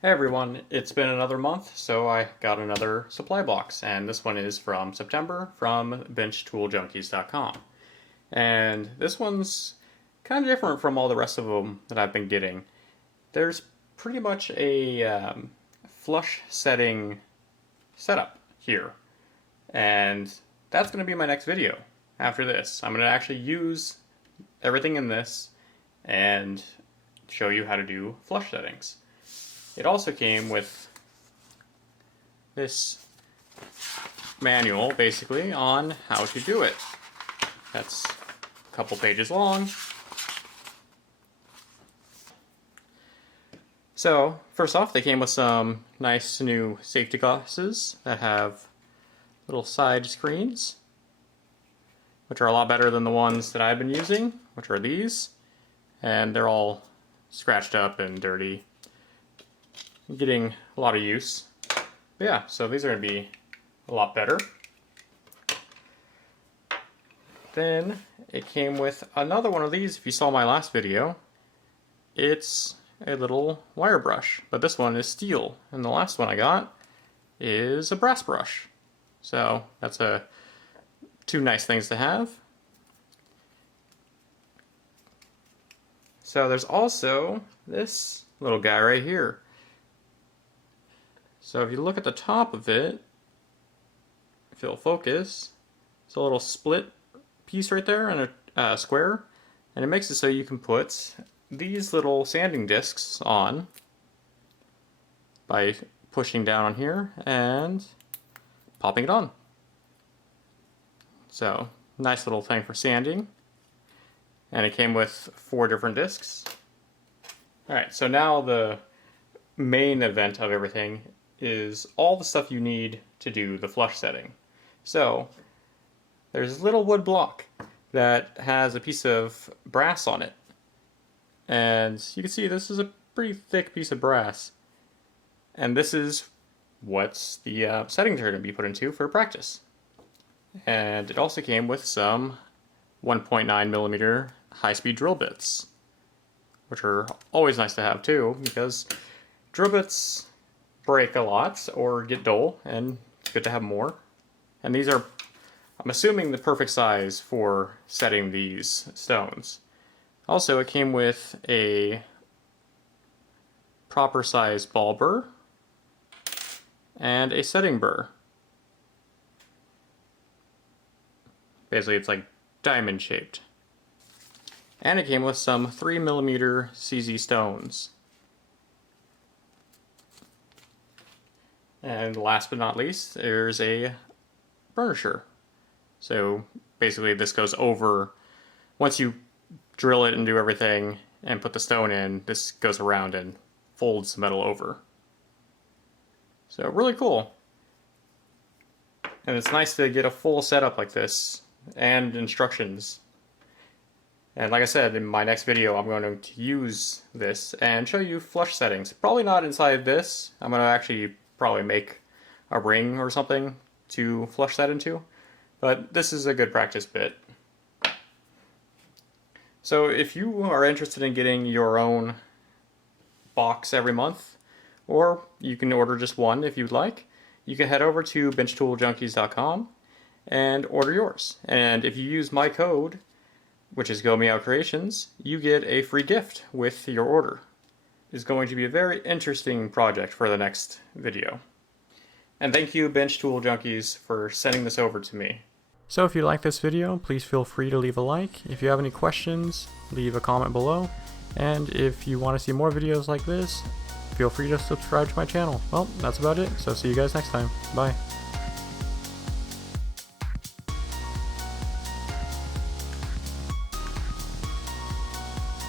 Hey everyone, it's been another month, so I got another supply box, and this one is from September from benchtooljunkies.com. And this one's kind of different from all the rest of them that I've been getting. There's pretty much a flush setting setup here, and that's going to be my next video after this. I'm going to actually use everything in this and show you how to do flush settings. It also came with this manual, basically, on how to do it. That's a couple pages long. So, first off, they came with some nice new safety glasses that have little side screens, which are a lot better than the ones that I've been using, which are these. And they're all scratched up and dirty. Getting a lot of use. But yeah, so these are going to be a lot better. Then it came with another one of these. If you saw my last video, it's a little wire brush, but this one is steel, and the last one I got is a brass brush. So that's two nice things to have. So there's also this little guy right here. So if you look at the top of it, if it'll focus, it's a little split piece right there and a square, and it makes it so you can put these little sanding discs on by pushing down on here and popping it on. So nice little thing for sanding, and it came with 4 different discs. Alright, so now the main event of everything is all the stuff you need to do the flush setting. So there's a little wood block that has a piece of brass on it, and you can see this is a pretty thick piece of brass, and this is what the settings are going to be put into for practice. And it also came with some 1.9mm high-speed drill bits, which are always nice to have too, because drill bits break a lot or get dull, and it's good to have more. And these are, I'm assuming, the perfect size for setting these stones. Also, it came with a proper size ball burr and a setting burr. Basically, it's like diamond shaped. And it came with some 3mm CZ stones. And last but not least, there's a burnisher. So basically this goes over, once you drill it and do everything and put the stone in, this goes around and folds the metal over. So really cool. And it's nice to get a full setup like this and instructions. And like I said, in my next video I'm going to use this and show you flush settings. Probably not inside this. I'm going to actually probably make a ring or something to flush that into, but this is a good practice bit. So if you are interested in getting your own box every month, or you can order just one if you'd like, you can head over to benchtooljunkies.com and order yours. And if you use my code, which is GomeowCreations, you get a free gift with your order. Is going to be a very interesting project for the next video. And thank you, Bench Tool Junkies, for sending this over to me. So if you like this video, please feel free to leave a like. If you have any questions, leave a comment below. And if you want to see more videos like this, feel free to subscribe to my channel. Well, that's about it, so see you guys next time. Bye.